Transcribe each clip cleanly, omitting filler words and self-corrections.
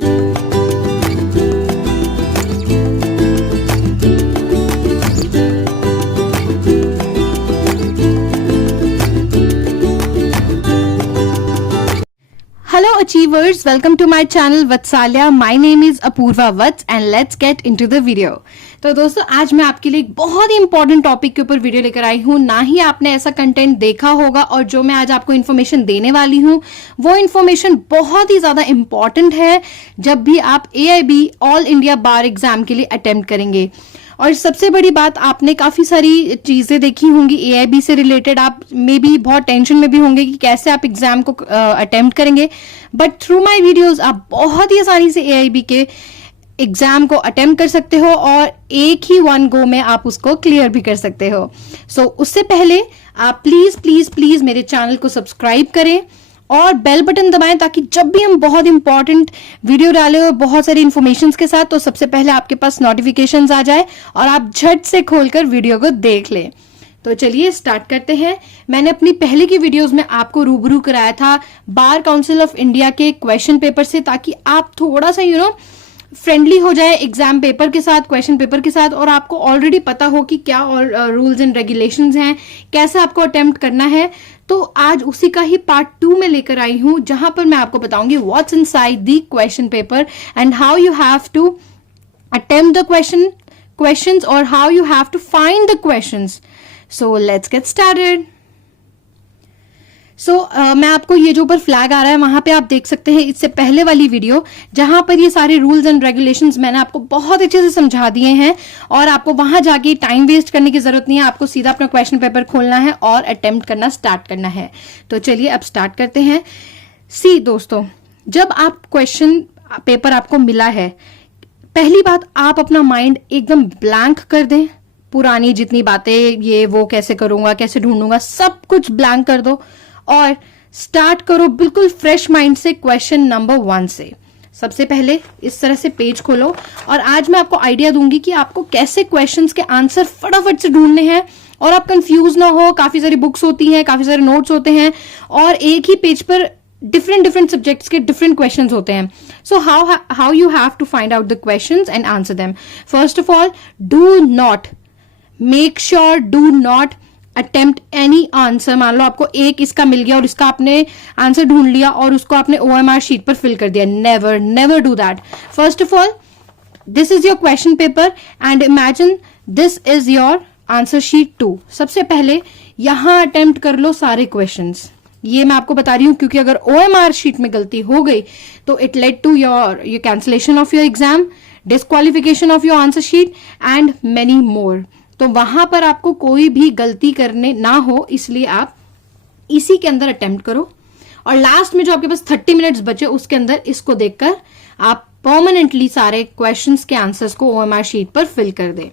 Hello achievers, welcome to my channel Vatsalya. My name is Apurva Vats and let's get into the video. तो दोस्तों आज मैं आपके लिए एक बहुत ही इंपॉर्टेंट टॉपिक के ऊपर वीडियो लेकर आई हूँ। ना ही आपने ऐसा कंटेंट देखा होगा और जो मैं आज आपको इन्फॉर्मेशन देने वाली हूँ वो इन्फॉर्मेशन बहुत ही ज्यादा इंपॉर्टेंट है जब भी आप AIB ऑल इंडिया बार एग्जाम के लिए अटेम्प्ट करेंगे। और सबसे बड़ी बात, आपने काफी सारी चीजें देखी होंगी AIB से रिलेटेड, आप मे बी बहुत टेंशन में भी होंगे कि कैसे आप एग्जाम को अटेम्प्ट करेंगे, बट थ्रू माय वीडियोस आप बहुत ही आसानी से AIB के एग्जाम को अटेम्प्ट कर सकते हो और एक ही वन गो में आप उसको क्लियर भी कर सकते हो। सो उससे पहले आप प्लीज प्लीज प्लीज मेरे चैनल को सब्सक्राइब करें और बेल बटन दबाएं ताकि जब भी हम बहुत इंपॉर्टेंट वीडियो डालें और बहुत सारी इंफॉर्मेशन के साथ तो सबसे पहले आपके पास नोटिफिकेशंस आ जाए और आप झट से खोलकर वीडियो को देख लें। तो चलिए स्टार्ट करते हैं। मैंने अपनी पहले की वीडियोस में आपको रूबरू कराया था बार काउंसिल ऑफ इंडिया के क्वेश्चन पेपर से, ताकि आप थोड़ा सा फ्रेंडली हो जाए एग्जाम पेपर के साथ, क्वेश्चन पेपर के साथ, और आपको ऑलरेडी पता हो कि क्या रूल्स एंड रेगुलेशंस हैं, कैसे आपको अटेम्प्ट करना है। तो आज उसी का ही पार्ट 2 में लेकर आई हूं जहां पर मैं आपको बताऊंगी what's inside the question paper and how you have to attempt the questions और how you have to find the questions. So let's get started. मैं आपको ये जो ऊपर फ्लैग आ रहा है वहां पे आप देख सकते हैं इससे पहले वाली वीडियो जहां पर ये सारे रूल्स एंड रेगुलेशंस मैंने आपको बहुत अच्छे से समझा दिए हैं और आपको वहां जाके टाइम वेस्ट करने की जरूरत नहीं है। आपको सीधा अपना क्वेश्चन पेपर खोलना है और अटेम्प्ट करना स्टार्ट करना है। तो चलिए अब स्टार्ट करते हैं। दोस्तों, जब आप क्वेश्चन पेपर आपको मिला है, पहली बात आप अपना माइंड एकदम ब्लैंक कर दें। पुरानी जितनी बातें ये वो कैसे करूंगा, कैसे ढूंढूंगा, सब कुछ ब्लैंक कर दो और स्टार्ट करो बिल्कुल फ्रेश माइंड से क्वेश्चन नंबर 1 से। सबसे पहले इस तरह से पेज खोलो और आज मैं आपको आइडिया दूंगी कि आपको कैसे क्वेश्चंस के आंसर फटाफट से ढूंढने हैं और आप कंफ्यूज ना हो। काफी सारी बुक्स होती हैं, काफी सारे नोट्स होते हैं और एक ही पेज पर डिफरेंट सब्जेक्ट्स के डिफरेंट क्वेश्चंस होते हैं। So how you have to find out the questions and answer them. First of all, make sure do not attempt any answer. मान लो आपको एक इसका मिल गया और इसका आपने आंसर ढूंढ लिया और उसको आपने OMR शीट पर फिल कर दिया। Never do that. First of all, this is your question paper and imagine this is your answer sheet 2। सबसे पहले यहां अटेम्प्ट कर लो सारे क्वेश्चंस। ये मैं आपको बता रही हूं क्योंकि अगर OMR शीट में गलती हो गई तो it lead to your cancellation of your exam, disqualification of your answer sheet and many more. तो वहां पर आपको कोई भी गलती करने ना हो, इसलिए आप इसी के अंदर अटेम्प्ट करो और लास्ट में जो आपके पास 30 मिनट्स बचे उसके अंदर इसको देखकर आप परमानेंटली सारे क्वेश्चंस के आंसर्स को OMR शीट पर फिल कर दें।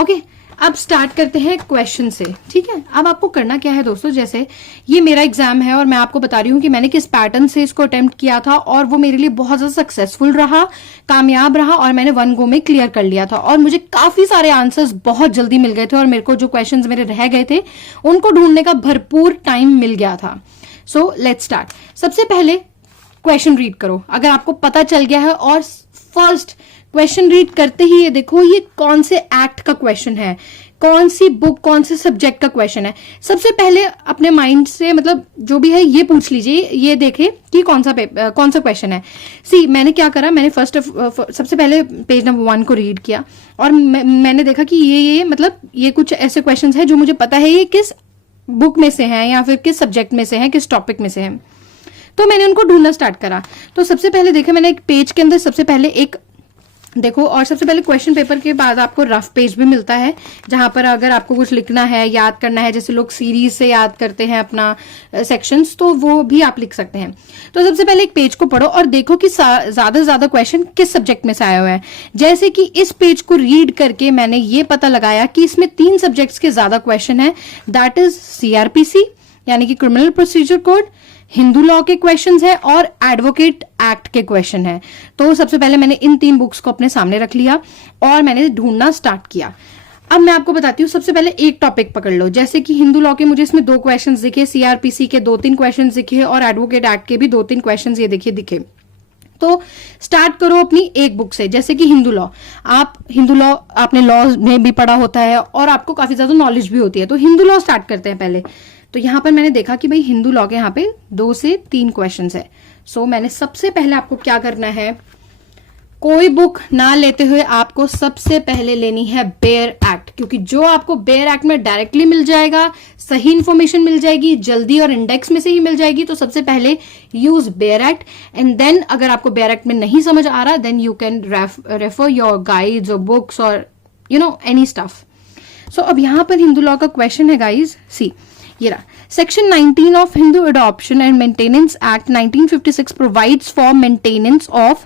ओके, अब स्टार्ट करते हैं क्वेश्चन से। ठीक है, अब आपको करना क्या है दोस्तों, जैसे ये मेरा एग्जाम है और मैं आपको बता रही हूँ कि मैंने किस पैटर्न से इसको अटेम्प्ट किया था और वो मेरे लिए बहुत ज्यादा सक्सेसफुल रहा, कामयाब रहा और मैंने 1 गो में क्लियर कर लिया था और मुझे काफी सारे आंसर्स बहुत जल्दी मिल गए थे और मेरे को जो क्वेश्चंस मेरे रह गए थे उनको ढूंढने का भरपूर टाइम मिल गया था। So let's start. सबसे पहले क्वेश्चन रीड करो अगर आपको पता चल गया है और फर्स्ट क्वेश्चन रीड करते ही ये देखो ये कौन से एक्ट का क्वेश्चन है, कौन सी बुक, कौन से सब्जेक्ट का क्वेश्चन है। सबसे पहले अपने माइंड से मतलब जो भी है ये पूछ लीजिए, ये देखे कि कौन सा क्वेश्चन है। मैंने क्या करा, मैंने सबसे पहले पेज नंबर 1 को रीड किया और मैंने देखा कि ये मतलब ये कुछ ऐसे क्वेश्चन है जो मुझे पता है ये किस बुक में से है या फिर किस सब्जेक्ट में से है, किस टॉपिक में से है। तो मैंने उनको ढूंढना स्टार्ट करा। तो सबसे पहले देखा मैंने एक पेज के अंदर सबसे पहले एक देखो, और सबसे पहले क्वेश्चन पेपर के बाद आपको रफ पेज भी मिलता है जहां पर अगर आपको कुछ लिखना है, याद करना है, जैसे लोग सीरीज से याद करते हैं अपना सेक्शंस, तो वो भी आप लिख सकते हैं। तो सबसे पहले एक पेज को पढ़ो और देखो कि ज्यादा से ज्यादा क्वेश्चन किस सब्जेक्ट में से आया हुआ है। जैसे कि इस पेज को रीड करके मैंने ये पता लगाया कि इसमें 3 सब्जेक्ट्स के ज्यादा क्वेश्चन है, दैट इज CRPC यानी कि criminal procedure code, Hindu law के क्वेश्चंस है और एडवोकेट एक्ट के क्वेश्चन है। तो सबसे पहले मैंने इन 3 बुक्स को अपने सामने रख लिया और मैंने ढूंढना स्टार्ट किया। अब मैं आपको बताती हूँ, सबसे पहले एक टॉपिक पकड़ लो। जैसे कि हिंदू लॉ के मुझे इसमें 2 क्वेश्चंस दिखे, CRPC के 2-3 क्वेश्चंस दिखे और एडवोकेट एक्ट के भी 2-3 क्वेश्चंस ये देखिए दिखे। तो स्टार्ट करो अपनी एक बुक से, जैसे कि हिंदू लॉ। आप हिंदू लॉ आपने लॉ में भी पढ़ा होता है और आपको काफी ज्यादा नॉलेज भी होती है, तो हिंदू लॉ स्टार्ट करते हैं पहले। तो यहां पर मैंने देखा कि भाई हिंदू लॉ के यहाँ पे 2 से 3 क्वेश्चन है। सो मैंने सबसे पहले आपको क्या करना है, कोई बुक ना लेते हुए आपको सबसे पहले लेनी है बेयर एक्ट, क्योंकि जो आपको बेयर एक्ट में डायरेक्टली मिल जाएगा, सही इंफॉर्मेशन मिल जाएगी, जल्दी और इंडेक्स में से ही मिल जाएगी। तो सबसे पहले use bare act, and then अगर आपको बेयर एक्ट में नहीं समझ आ रहा, then you can refer your guides और बुक्स और एनी स्टफ। सो अब यहां पर हिंदू लॉ का क्वेश्चन है गाइज, सी ये रहा। Section 19 of Hindu adoption and maintenance act 1956 provides for maintenance of.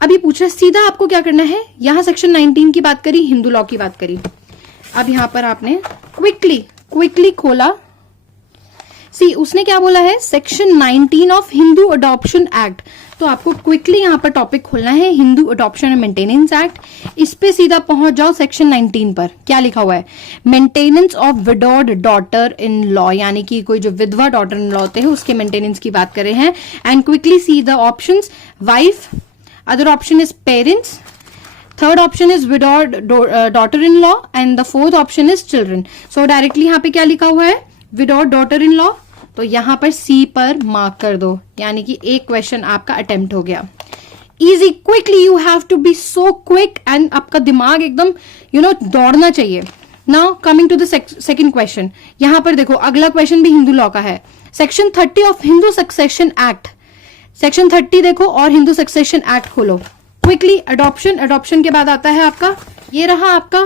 अभी पूछा सीधा आपको क्या करना है, यहां सेक्शन 19 की बात करी, हिंदू लॉ की बात करी। अब यहां पर आपने क्विकली खोला, सी उसने क्या बोला है, section 19 of Hindu adoption act. तो आपको क्विकली यहां पर टॉपिक खोलना है Hindu adoption and maintenance act. इस पे सीधा पहुंच जाओ सेक्शन 19 पर। क्या लिखा हुआ है, maintenance of widowed daughter in law, यानी कि कोई जो विधवा डॉटर इन लॉ होते हैं उसके मेंटेनेंस की बात कर रहे हैं। And quickly see the options, wife, other option is parents, third option is widowed daughter-in-law, and the fourth option is children. So directly यहाँ पे क्या लिखा हुआ है, widowed daughter-in-law, तो यहाँ पर C पर मार्क कर दो, यानी कि एक क्वेश्चन आपका अटेम्प्ट हो गया। Easy, quickly, you have to be so quick, and आपका दिमाग एकदम दौड़ना चाहिए। Now coming to the second question, यहाँ पर देखो अगला क्वेश्चन भी हिंदू लॉ का है। Section 30 of Hindu succession act, section 30 देखो और हिंदू सक्सेशन एक्ट खोलो क्विकली। अडॉप्शन के बाद आता है आपका, ये रहा आपका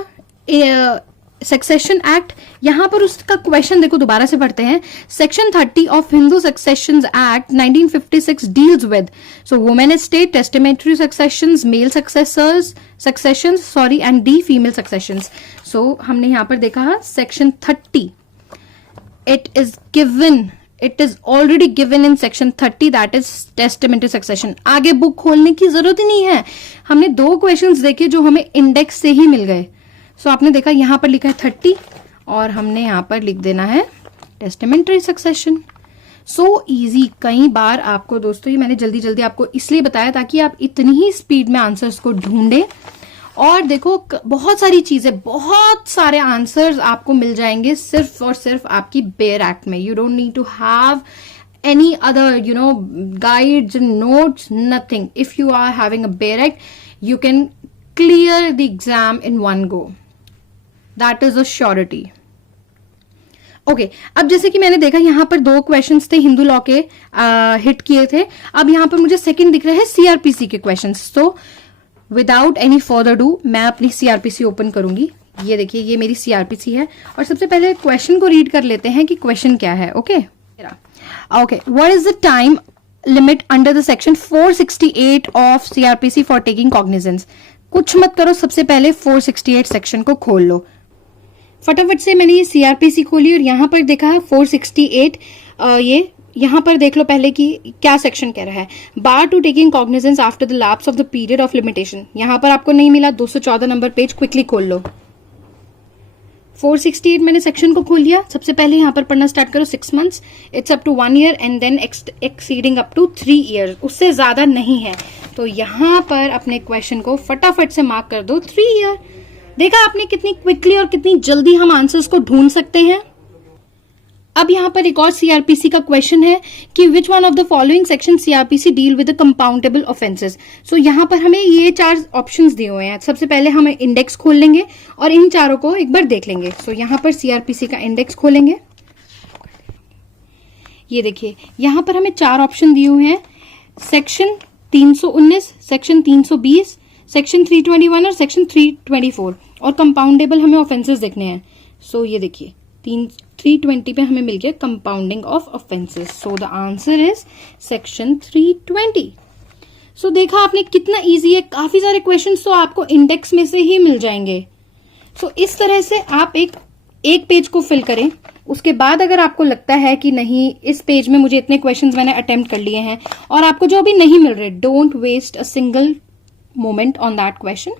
सक्सेशन एक्ट। यहां पर उसका क्वेश्चन देखो, दोबारा से पढ़ते हैं। Section 30 of Hindu succession act 1956 deals with, so women estate, testamentary successions, male successions sorry, and the female successions. So हमने यहां पर देखा section 30, it is already given in section 30, that is testamentary succession। आगे बुक खोलने की जरूरत ही नहीं है, हमने 2 क्वेश्चंस देखे जो हमें इंडेक्स से ही मिल गए। सो आपने देखा यहां पर लिखा है 30 और हमने यहां पर लिख देना है टेस्टामेंटरी सक्सेशन। So easy. कई बार आपको दोस्तों, ये मैंने जल्दी आपको इसलिए बताया ताकि आप इतनी ही स्पीड में आंसर्स को ढूंढे। और देखो बहुत सारी चीजें, बहुत सारे आंसर्स आपको मिल जाएंगे सिर्फ और सिर्फ आपकी बेयर एक्ट में। You don't need to have any other guides, notes, nothing. If you are having a bare act, you can clear the exam in one go, that is a surety. Okay, अब जैसे कि मैंने देखा यहां पर 2 questions थे Hindu law के, hit किए थे। अब यहां पर मुझे सेकंड दिख रहे हैं सीआरपीसी के क्वेश्चंस। तो विदाउट एनी फर्दर डू मैं अपनी सीआरपीसी ओपन करूंगी। ये देखिए, ये मेरी सीआरपीसी है और सबसे पहले क्वेश्चन को रीड कर लेते हैं कि क्वेश्चन क्या है। Okay, what is the time limit under the section 468 of CrPC for taking cognizance. कुछ मत करो, सबसे पहले 468 सेक्शन को खोल लो फटाफट से। मैंने ये सीआरपीसी खोली और यहां पर देखा है 468, ये यहां पर देख लो पहले कि क्या सेक्शन कह रहा है। Bar to taking cognizance after the lapse of the period of limitation. यहां पर आपको नहीं मिला, 214 नंबर पेज क्विकली खोल लो। 468 मैंने सेक्शन को खोल लिया। सबसे पहले यहां पर पढ़ना स्टार्ट करो 6 months, it's up to 1 year and then exceeding up to 3 years, उससे ज्यादा नहीं है। तो यहां पर अपने क्वेश्चन को फटाफट से मार्क कर दो 3 year। देखा आपने कितनी क्विकली और कितनी जल्दी हम आंसर्स को ढूंढ सकते हैं। अब यहां पर एक और सीआरपीसी का क्वेश्चन है कि which one of the following section CrPC deal with the compoundable offences. So यहां पर हमें ये 4 ऑप्शंस दिए हुए हैं। सबसे पहले हम इंडेक्स खोल लेंगे और इन चारों को एक बार देख लेंगे। सो यहां पर सीआरपीसी का इंडेक्स खोलेंगे। ये देखिए यहां पर हमें 4 ऑप्शन दिए हुए हैं, सेक्शन 319, सेक्शन 320, सेक्शन 321 और सेक्शन 324, और कंपाउंडेबल हमें ऑफेंसेस देखने हैं। सो ये देखिए 320 पे हमें मिल गया compounding of offences. So the answer is section 320। सो देखा आपने कितना इजी है, काफी सारे क्वेश्चंस तो आपको इंडेक्स में से ही मिल जाएंगे। सो इस तरह से आप एक पेज को फिल करें। उसके बाद अगर आपको लगता है कि नहीं इस पेज में मुझे इतने क्वेश्चंस मैंने अटेम्प्ट कर लिए हैं और आपको जो अभी नहीं मिल रहे, don't waste a single moment on that question,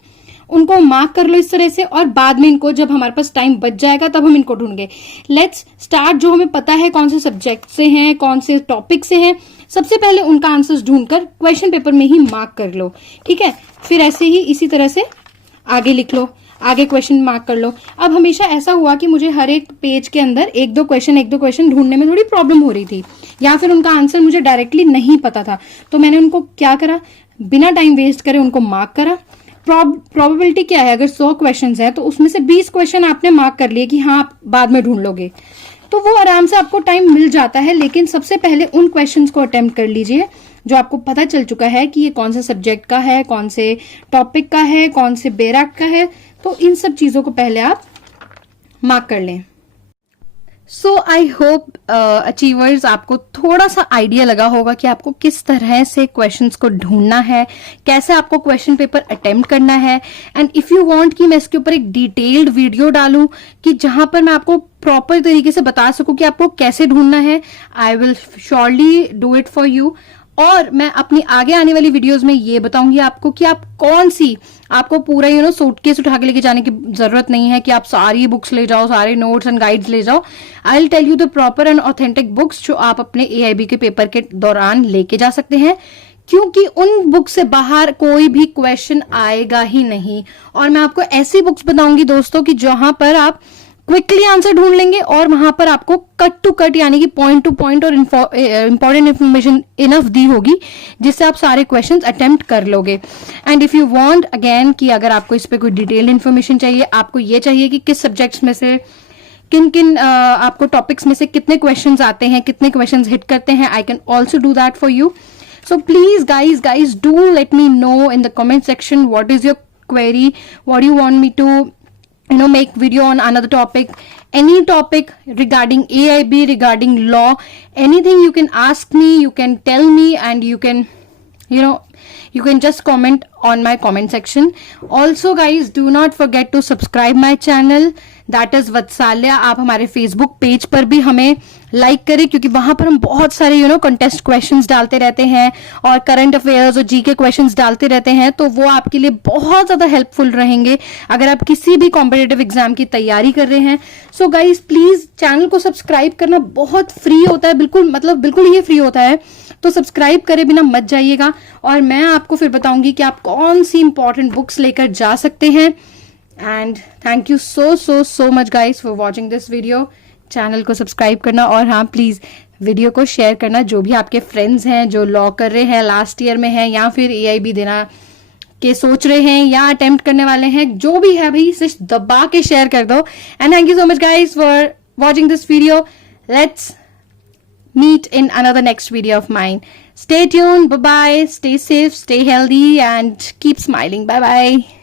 उनको मार्क कर लो इस तरह से, और बाद में इनको जब हमारे पास टाइम बच जाएगा तब हम इनको ढूंढेंगे। लेट्स स्टार्ट जो हमें पता है कौन से सब्जेक्ट से हैं, कौन से टॉपिक से हैं, सबसे पहले उनका आंसर्स ढूंढकर क्वेश्चन पेपर में ही मार्क कर लो, ठीक है। फिर ऐसे ही इसी तरह से आगे लिख लो, आगे क्वेश्चन मार्क कर लो। अब हमेशा ऐसा हुआ कि मुझे हर एक पेज के अंदर एक दो क्वेश्चन ढूंढने में थोड़ी प्रॉब्लम हो रही थी, या फिर उनका आंसर मुझे डायरेक्टली नहीं पता था, तो मैंने उनको क्या करा, बिना टाइम वेस्ट करे उनको मार्क करा। प्रोबेबिलिटी क्या है, अगर 100 क्वेश्चन है तो उसमें से 20 क्वेश्चन आपने मार्क कर लिए कि हाँ आप बाद में ढूंढ लोगे, तो वो आराम से आपको टाइम मिल जाता है। लेकिन सबसे पहले उन क्वेश्चंस को अटेम्प्ट कर लीजिए जो आपको पता चल चुका है कि ये कौन से सब्जेक्ट का है, कौन से टॉपिक का है, कौन से बेराक का है, तो इन सब चीजों को पहले आप मार्क कर लें। सो आई होप अचीवर्स आपको थोड़ा सा आइडिया लगा होगा कि आपको किस तरह से क्वेश्चंस को ढूंढना है, कैसे आपको क्वेश्चन पेपर अटेम्प्ट करना है। एंड इफ यू वांट कि मैं इसके ऊपर एक डिटेल्ड वीडियो डालूं कि जहां पर मैं आपको प्रॉपर तरीके से बता सकूं कि आपको कैसे ढूंढना है, I will surely do it for you. और मैं अपनी आगे आने वाली वीडियोस में ये बताऊंगी आपको कि आप कौन सी, आपको पूरा सूटकेस उठा के लेके जाने की जरूरत नहीं है कि आप सारी बुक्स ले जाओ, सारे नोट्स एंड गाइड्स ले जाओ। I will tell you the proper and authentic books जो आप अपने AIB के पेपर के दौरान लेके जा सकते हैं, क्योंकि उन बुक से बाहर कोई भी क्वेश्चन आएगा ही नहीं। और मैं आपको ऐसी बुक्स बताऊंगी दोस्तों कि जहां पर आप क्विकली आंसर ढूंढ लेंगे और वहां पर आपको कट टू कट यानी कि पॉइंट टू पॉइंट और इंपॉर्टेंट इंफॉर्मेशन इनफ दी होगी जिससे आप सारे क्वेश्चंस अटेम्प्ट कर लोगे। And if you want again कि अगर आपको इस पे कोई डिटेल्ड इन्फॉर्मेशन चाहिए, आपको ये चाहिए कि किस सब्जेक्ट्स में से किन किन आपको टॉपिक्स में से कितने क्वेश्चंस आते हैं, कितने क्वेश्चंस हिट करते हैं, I can also do that for you. So please guys do let me know in the comment section what is your query, what do you want me to make video on another topic, any topic regarding AIB, regarding law, anything you can ask me, you can tell me, and you can you can just comment on my comment section. Also guys, do not forget to subscribe my channel, that is Vatsalya। आप हमारे Facebook page पर भी हमें like करें, क्योंकि वहां पर हम बहुत सारे कंटेस्ट क्वेश्चंस डालते रहते हैं और करंट अफेयर्स और जीके क्वेश्चंस डालते रहते हैं, तो वो आपके लिए बहुत ज्यादा हेल्पफुल रहेंगे अगर आप किसी भी कॉम्पिटिटिव एग्जाम की तैयारी कर रहे हैं। सो गाइज प्लीज चैनल को सब्सक्राइब करना बहुत फ्री होता है, बिल्कुल ही फ्री होता है, तो सब्सक्राइब करे बिना मत जाइएगा। और मैं आपको फिर बताऊंगी कि आप कौन सी इंपॉर्टेंट बुक्स लेकर जा सकते हैं। And thank you so much guys for watching this video. Channel को सब्सक्राइब करना, और हाँ प्लीज वीडियो को शेयर करना, जो भी आपके फ्रेंड्स हैं जो लॉ कर रहे हैं, लास्ट ईयर में हैं, या फिर AIB देना के सोच रहे हैं या अटेम्प्ट करने वाले हैं, जो भी है भाई सिर्फ दबा के शेयर कर दो। And thank you so much guys for watching this video. Let's meet in another next video of mine. Stay tuned. Bye bye. Stay safe, stay healthy, and keep smiling. Bye bye.